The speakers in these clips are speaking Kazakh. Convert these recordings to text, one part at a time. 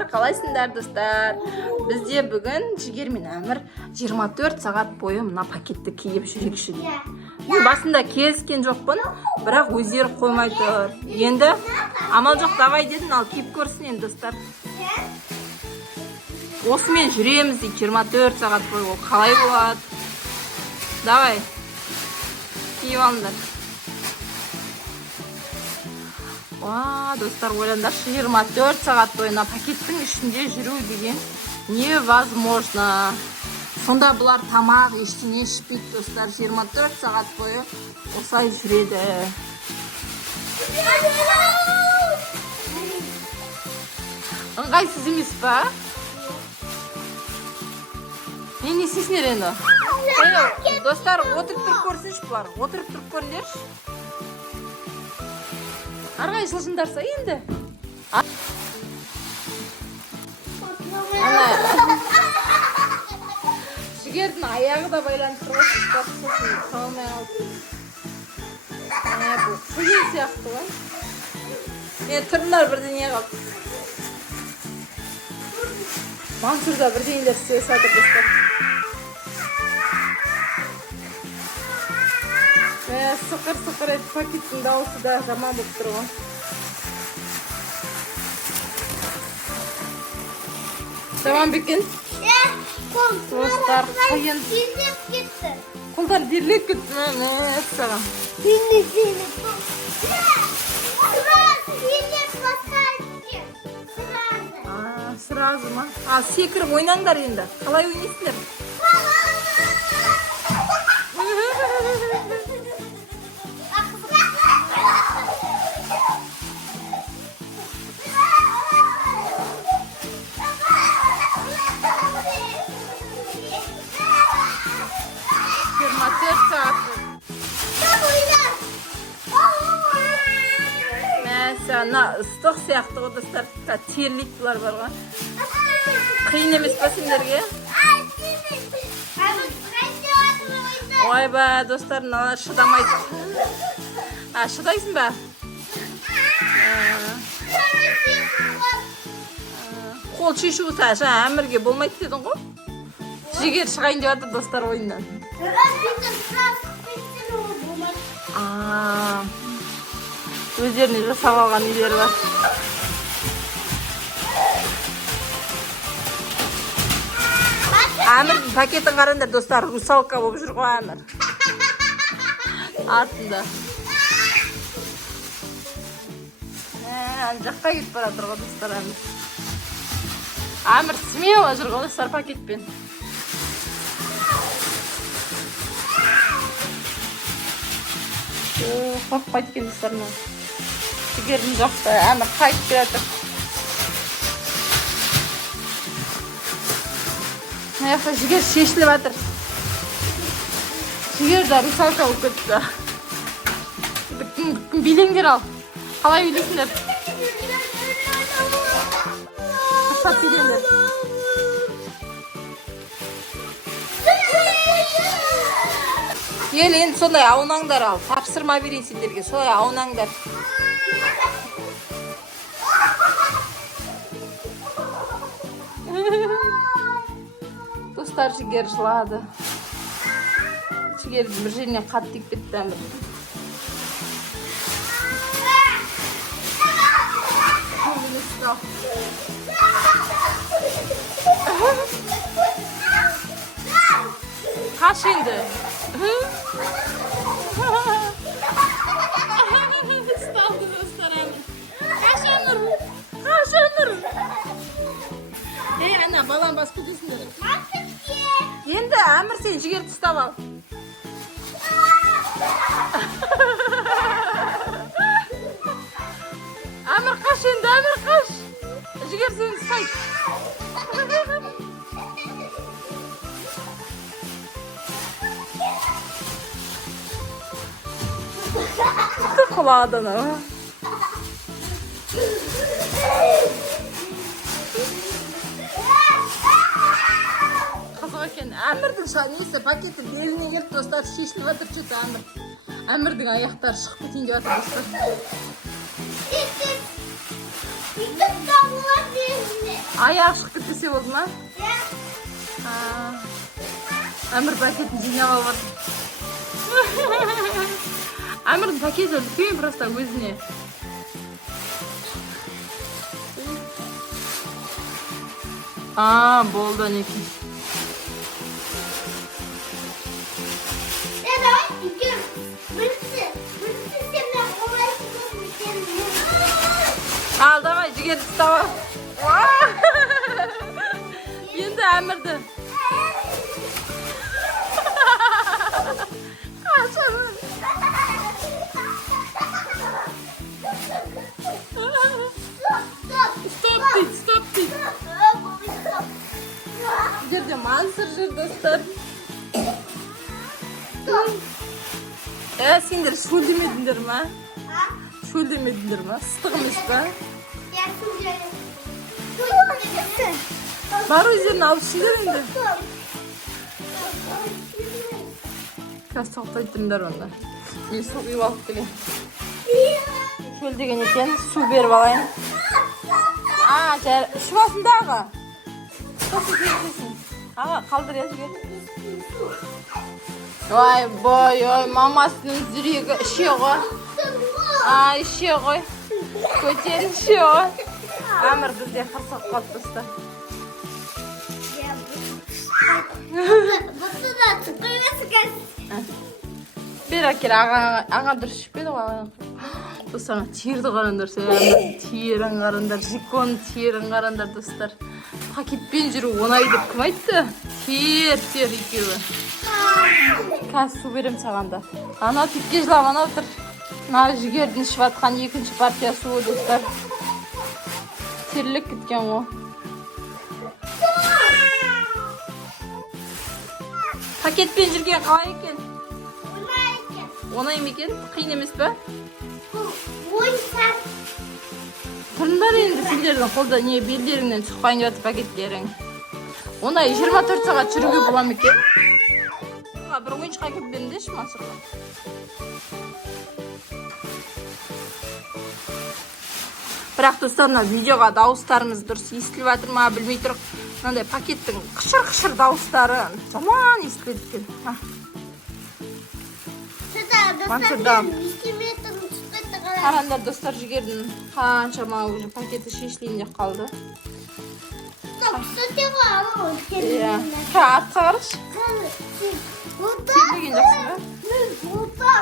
достар, қалайсыңдар достар? Бізде бүгін Жігер мен Әмір 24 сағат бойы мына пакетті киіп жүрекші дейді. Мен басында келіскен жоқпын, бірақ өздері қоймай тұр. Енді амал жоқ, давай дедім, ал киіп көрсін енді достар. Осымен жүреміз дейді 24 сағат бойы, ол қалай болады? Давай, киіп алыңдар. Ва, достар, ойландаршы, 24 сағат бойына пакеттің ішінде жүру деген невозможно. Сонда бұлар тамақ ештеңе ішпейді, достар. 24 сағат бойы осылай жүреді. Ыңғайсыз емес па? Не істейсіңдер енді? Достар, отырып тұрып көрсінші бұлар. Отырып тұрып көріңдерші. Арғай жылжындарса енді. Жігердің аяғы да байланып тұр. Сосын қалмай алды. Бұл қиын сияқты ғой. Тұрындар бірдеңе қалды. Мансұр да бірдеңелер істей сатыр достар. Сықыр-сықыр ет, пакеттің дауысы да жаман болып тұр ғой. Жаман бекен? Достар, қиын. Қолдар дерлеп кетті ме? Саған. Сразу ма? Секіріп ойнаңдар енді. Қалай ойнайсыңдар? Мәсәна, ыстық сияқты ғой достар, терлейді бұлар бар ғой. Қиын емес па сендерге? Ой ба, достар, мыналар шыдамайды. Шыдайсың ба? Қол шешу сәші, Әмірге болмайды дедін ғой. Жігер шығайын деп жатыр достар ойыннан. Өздеріне жасап алған үйлері бар. Әмірдің пакетін қараңдар достар, русалка болып жүр ғой Әмір. Артында. Жаққа кетіп баратыр ғой достар Әмір. Әмір смело жүр ғой достар пакетпен. Қорқпайды екен достарына. Жігердің жоқты, Әмір қайтып келатыр. Аяқта Жігер шешіліп жатыр. Жігер да русалка болып кетті. Билеңдер ал. Қалай билейсіңдер? Ұстап билеңдер. Ел енді сондай аунаңдар ал. Тапсырма берейін сендерге. Солай аунаңдар. Достар, Жігер жылады. Жігер бір жеріне қатты тиіп кетті Әмір. Қаш енді. Сталды достар Әмір. Қаш Әмір. Қаш Әмір. Ана балан басып кетесіңдер. Енді Әмір сен Жігерді ұстап ал. Әмір қаш енді, Әмір қаш. Жігер сені ұстайды. Құлады ана. Қызық екен. Әмірдің несі пакеті беліне келіп достар шешіліп жатыр что-то Әмір. Әмірдің аяқтары шығып кетейін деп жатыр достар. аяғы шығып кетпесе болды ма? Әмір пакетін жинап алып отыр. Әмірдің пакеті үлкен просто өзіне. Болды неке. Al давай жігерді ұстап. Енді Әмірді. Стоп дейді. Жерде мансыр жүр достар. Сендер шөлдемедіңдер ма? Шөлдемедіңдер ма? Ыстық емес па? Бар өздерін алып ішіңдер енді. Қазір тоқтай тұрыңдар онда. Мен су құйып алып келем. Шөл деген екен, су беріп алайын. Ішіп алсын да аға. Аға, қалдыр езген. Ой, бой, мамасының жүрегі іше ғой. Іше ғой. Көтер іше ғой. Әмір бізде қырсық қалыптысты. Бер әкел, аға дұрыс ішпеді ғой. Достар, терді қарандар, терін қарандар, жикон терін қарандар достар. Пакетпен жүру оңай деп кім айтты? Тер екеуі. Қазір су берем сағанда. Анау тепке жылап, анау тұр. Жігердің ішіп атқан екінші партия суы достар. Терлік кеткен ғой. Пакетпен жүрген қалай екен? Оңай екен? Қиын емес пе? Тұрындар енді сендердің қолда не белдеріңнен шықпайын жатыр пакеттерің. Оңай 24 сағат жүруге бола ма екен? Бір ойыншыққа кеп беріндеші Мансұрға. Бірақ достарына видеоға дауыстарымыз дұрыс естіліп жатыр ма білмей тұрық. Мынандай пакеттің қышыр-қышыр дауыстары жаман естіледі екен. Қарандар достар жігердің қаншама уже пакеті шешілейін деп қалды. Атқа қарыш. Термеген жақсы ба?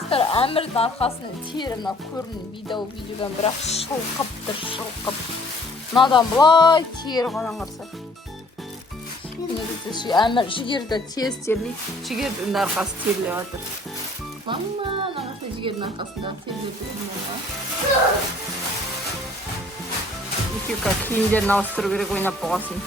Достар Әмірдің арқасының терімі көрін видеодан бірақ шылқыптыр. Надан бұлай тері қанан қарса. Әмір жігерді тез терлейді. Жігердің арқасы терлеп жатыр. Мама, нағашты жігердің арқасында терлеп жатыр. Екеуі киімдерін ауыстыру керек ойнап болғасын.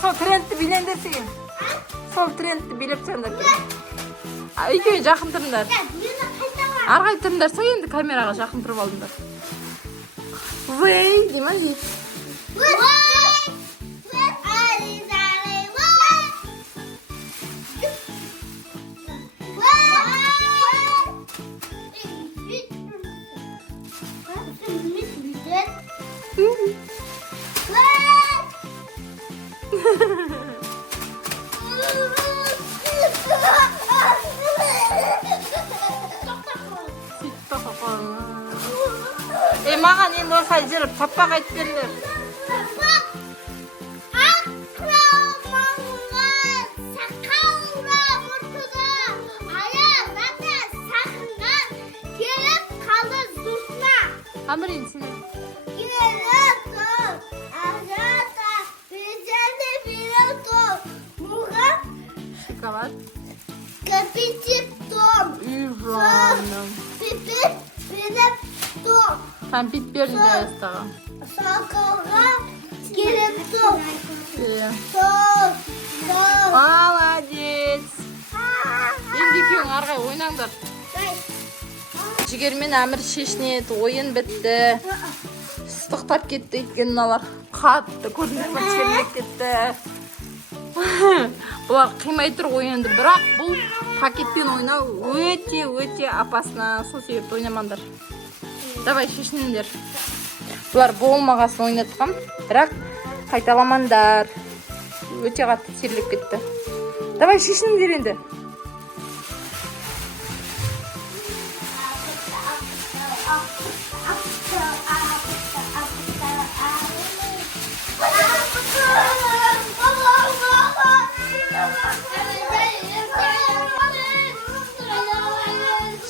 Сол трендті билендерсеген. Сол трендті билеп тұрыңдар. Екеуі жақын тұрыңдар. Арғай тұрыңдар сол енді камераға жақын тұрып алдыңдар. Вей, деймін дейді. Маған енді осай жүріп паппаға айтып беріңдер. Амрин сені. Шоколад. Кәмпит берді астаға. Сақалға келіп тұр. Молодец. Енді екеуің арғай ойнаңдар. Жігер мен Әмір шешінеді, ойын бітті. Ыстықтап кетті екен мыналар. Қатты көрініп терлеп кетті. Бұлар қимай тұр ойынды, бірақ бұл пакетпен ойнау өте опасно. Сол себепті ойнамаңдар. Давай шешініңдер. Бұлар болмағасын ойнатқам, бірақ қайталамандар. Өте қатты терлеп кетті. Давай шешініңдер енді.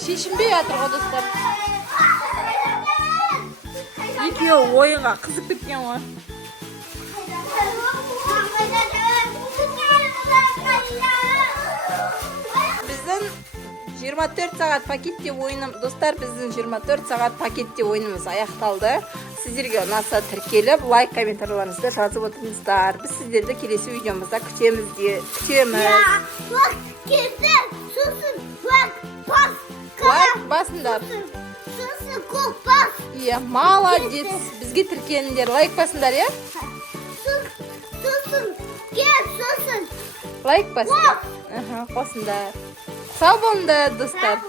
Шешінбей жатыр ғой достар. Екеуі ойынға қызып кеткен ғой. Біздің 24 сағат пакетте ойыным, достар, біздің 24 сағат пакетте ойынымыз аяқталды. Сіздерге ұнаса тіркеліп, лайк, комментарийлеріңізді жазып отырыңыздар. Біз сіздерді келесі видеомызда күтеміз. Лайк басыңдар. Иә, молодец. Бізге тіркеліңдер. Лайк басыңдар, иә? Лайк басыңдар. Қосыңдар. Сау болыңдар, достар.